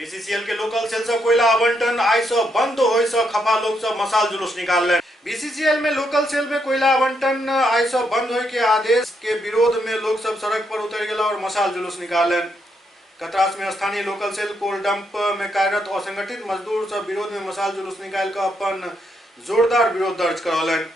BCCL के local cell से कोयला आवंटन आय से बंद होय से खफा लोग से मसाल जुलूस निकालने। बीसीसीएल में लोकल सेल में कोयला आवंटन आय से बंद होय के आदेश के विरोध में लोग सब सड़क पर उतर गया और मसाल जुलूस निकालन। कतरास में स्थानीय लोकल सेल कोल डंप में कार्यरत असंगठित मजदूर सब विरोध में मसाल जुलूस निकाल कर अपन जोरदार विरोध दर्ज करौलन।